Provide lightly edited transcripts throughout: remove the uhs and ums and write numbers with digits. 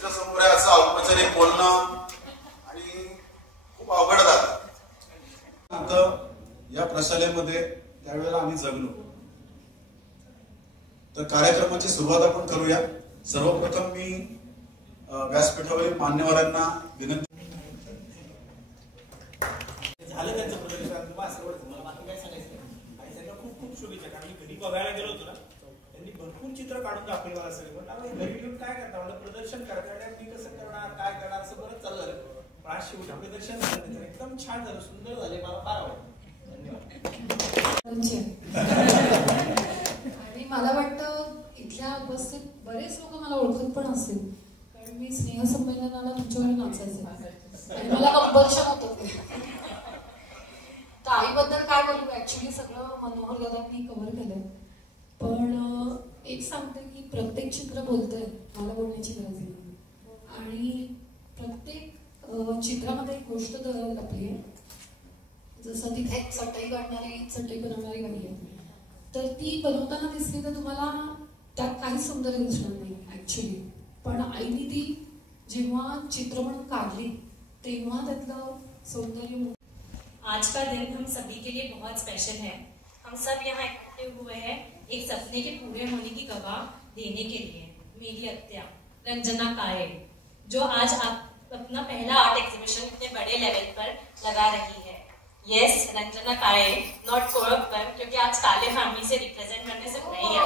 त्यांच्या समोर असं औपचारिक बोलणं आणि खूप अवघड झालं. या प्रशालेमध्ये त्यावेळेला आम्ही जगलो. तर कार्यक्रमाची सुरुवात आपण करूया. सर्वप्रथम मी व्यासपीठावरील मान्यवरांना विनंती. झालं त्यांचं प्रदर्शन किंवा सर्वच मला बाकी काय सांगायचं आणि त्यांना खूप खूप शुभेच्छा. कारण मी घरी बघायला गेलो होतो ना, त्यांनी भरपूर चित्र काढून दाखवली मला सगळे. म्हटलं घरी घेऊन काय करता, म्हटलं प्रदर्शन करता मी कसं करणार काय करणार असं बरंच चाललं. पण आज शेवटी प्रदर्शन झालं त्याचं एकदम छान झालं, सुंदर झाले, मला फार आवडलं. आणि मला वाटतं इथल्या उपस्थित बरेच लोक मला ओळखत पण असतील, कारण मी स्नेहसंमेलनाला तुमच्याकडे नाचायचे आणि मला कंपल्शन होतं ते. तर आईबद्दल काय बोलू, ऍक्च्युली सगळं मनोहर दादांनी कव्हर केलंय. पण एक सांगते की प्रत्येक चित्र बोलतंय, मला बोलण्याची गरज नाही. आणि प्रत्येक चित्रामध्ये एक गोष्ट लपली आहे. जसं तिथे एक चटई काढणारी, चटई बनवणारी बाई आहे, तर ती बनवताना दिसली तर तुम्हाला त्यात काही सौंदर्य दिसणार नाही ऍक्च्युली. पण आईने ती जेव्हा चित्र म्हणून काढली तेव्हा त्यातलं सौंदर्य. आज का दिन हम सभी के लिए बहुत स्पेशल है. हम सब यहाँ इकट्ठे हुए हैं एक सपने के पूरे होने की गवाह देने के लिए. मेरी अत्या रंजना काळे, जो आज आप अपना पहला आर्ट एग्जीबिशन इतने बड़े लेवल पर लगा रही है. यस, रंजना काळे, नॉट कोळककर, क्योंकि आज काले फैमिली से रिप्रेजेंट करने सिर्फ नहीं है.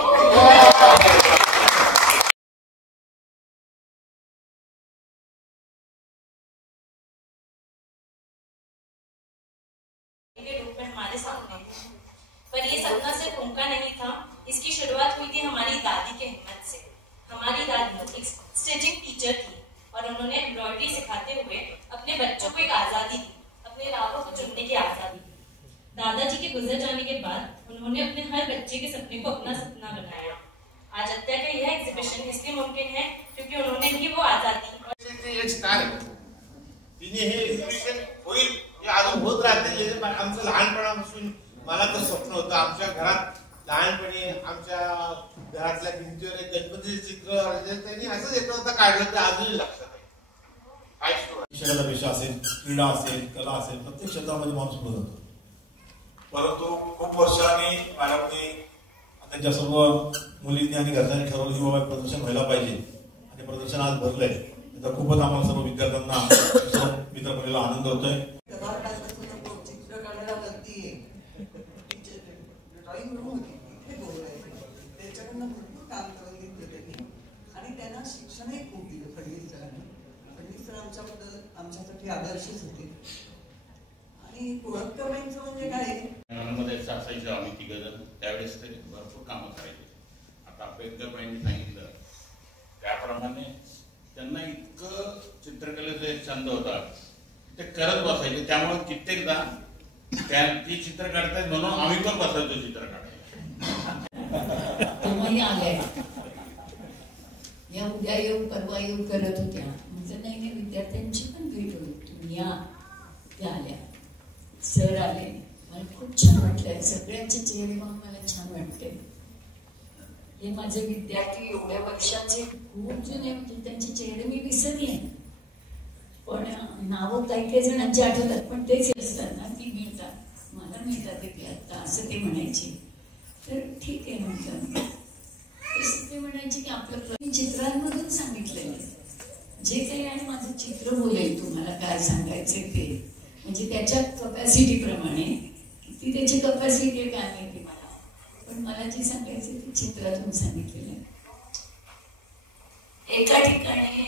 के रूप में हमारे सामने, पर ये सपना सिर्फ उनका नहीं था. इसकी शुरुआत हुई थी हमारी दादी के हिम्मत से. हमारी दादी एक स्टिचिंग टीचर थी और उन्होंने एम्ब्रॉयडरी सिखाते हुए अपने बच्चों को एक आजादी दी, अपने राहों को चुनने की आजादी दी. दादाजी के गुजर जाने के बाद उन्होंने अपने हर बच्चे के सपने को अपना सपना बनाया. आज अत्या का यह एग्जीबिशन इसलिए मुमकिन है क्योंकि उन्होंने ही वो आजादी तिने हे एग्जीबिशन होईल हे अजून होत राहते. आमचं लहानपणापासून मला तर स्वप्न होतं. आमच्या घरात लहानपणी आमच्या घरातल्या भिंतीवर एक गणपतीचे चित्र त्यांनी असंच येत होतं काढलं तर अजूनही लक्षात आहे. शिक्षणाचा विषय असेल, क्रीडा असेल, कला असेल, प्रत्येक क्षेत्रामध्ये माणूस पुढे जातो. परंतु खूप वर्षांनी मॅडमनी त्यांच्या सर्व मुलींनी आणि घरच्यांनी ठरवलं की बाबा प्रदर्शन व्हायला पाहिजे आणि प्रदर्शन आज भरलंय. त्याचा खूपच आम्हाला सर्व विद्यार्थ्यांना, सर्व मित्रपरिवाराला आनंद होतोय. चित्र काढायला लागती ड्रॉइंग रूम होती, तिथे बोलवायचे, त्याच्याकडनं भरपूर काम करून घेतलं त्यांनी आणि त्यांना शिक्षणही खूप दिलं फडणवीस सरांनी. फडणवीस सर आमच्याबद्दल आमच्यासाठी आदर्शच होते. आणि कोळककरांचं म्हणजे काय, मध्ये असायचं आम्ही तिघजण, त्यावेळेस ते भरपूर कामं करायचे. आता आंबेडकरबाईंनी सांगितलं त्याप्रमाणे त्यांना इतकं चित्रकलेचा एक छंद होता, ते करत बसायचे. त्यामुळे कित्येकदा ती चित्र काढतायत म्हणून आम्ही पण बसायचो चित्र काढायला. तेव्हाही आल्या या, उद्या येऊ परवा येऊ करत होत्या. म्हणजे नाही विद्यार्थ्यांची पण भेट होईल, तुम्ही या. त्या आल्या, सर आले, मला खूप छान वाटलंय. सगळ्यांचे चेहरे पाहून मला छान वाटते. हे माझे विद्यार्थी एवढ्या वर्षाचे खूप जुने, म्हणजे त्यांचे चेहरे मी विसरले, पण नावं काही काही जणांची आठवतात, पण तेच असतात ना की मिळतात, मला मिळतात ते आता असं ते म्हणायचे. तर ठीक आहे म्हटलं. ते म्हणायचे की आपलं चित्रांमधून सांगितलेलं जे काही आणि माझं चित्र बोलेल तुम्हाला काय सांगायचं ते, म्हणजे त्याच्या कपॅसिटीप्रमाणे. किती त्याची कपॅसिटी आहे काय माहिती मला, पण मला जे सांगायचं ते चित्रातून सांगितलेलं आहे. एका ठिकाणी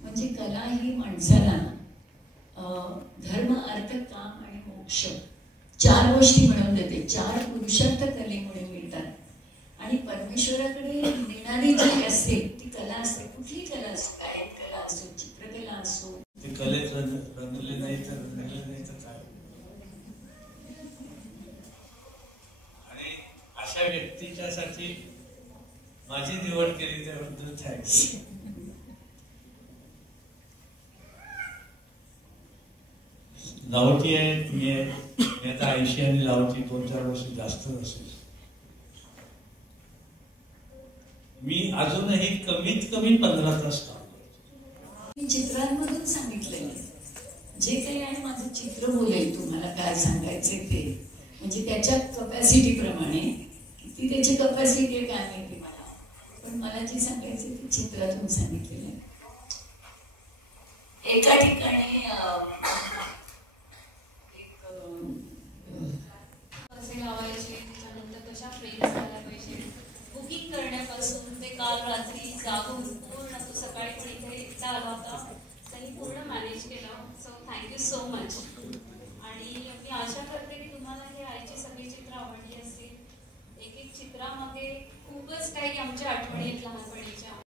म्हणजे कला ही माणसाला धर्म, अर्थ, काम आणि मोक्ष 4 गोष्टी मिळवून देते. 4 पुरुषार्थ कलेमुळे मिळतात. आणि परमेश्वराकडे नेणारी जी असते ती कला असते. कुठली कला असो, गायन कला असो, चित्रकला असो. ते कलेत रंगले नाही तर रंगले नाही तर काय. आणि अशा व्यक्तीच्यासाठी माझी निवड केली त्याबद्दल थँक्स. लावटी आहे, तुम्ही आहे, मी आता 80 आणि लावटी 2-4 वर्ष जास्त असेल. मी अजूनही कमीत कमी 15 तास काम करतो. मी चित्रांमधून सांगितलेलं जे काही आहे माझं चित्र बोलेल तुम्हाला काय सांगायचे ते, म्हणजे त्याच्या कपॅसिटीप्रमाणे. ती त्याची कपॅसिटी आहे काय माहिती मला, पण मला जे सांगायचं ते चित्रातून सांगितलेलं आहे. एका ठिकाणी कसे लावायचे, त्याच्यानंतर कशा फ्रेम झाल्या पाहिजे, बुकिंग करण्यापासून ते काल रात्री जागून पूर्ण तो सकाळी पण इथे एकटा आला होता, त्यांनी पूर्ण मॅनेज केलं. So thank you so much. आणि मी आशा करते की तुम्हाला ही आईची सगळी चित्र आवडली असतील. एक एक चित्रामध्ये खूपच काही आमच्या आठवणी आहेत लहानपणी.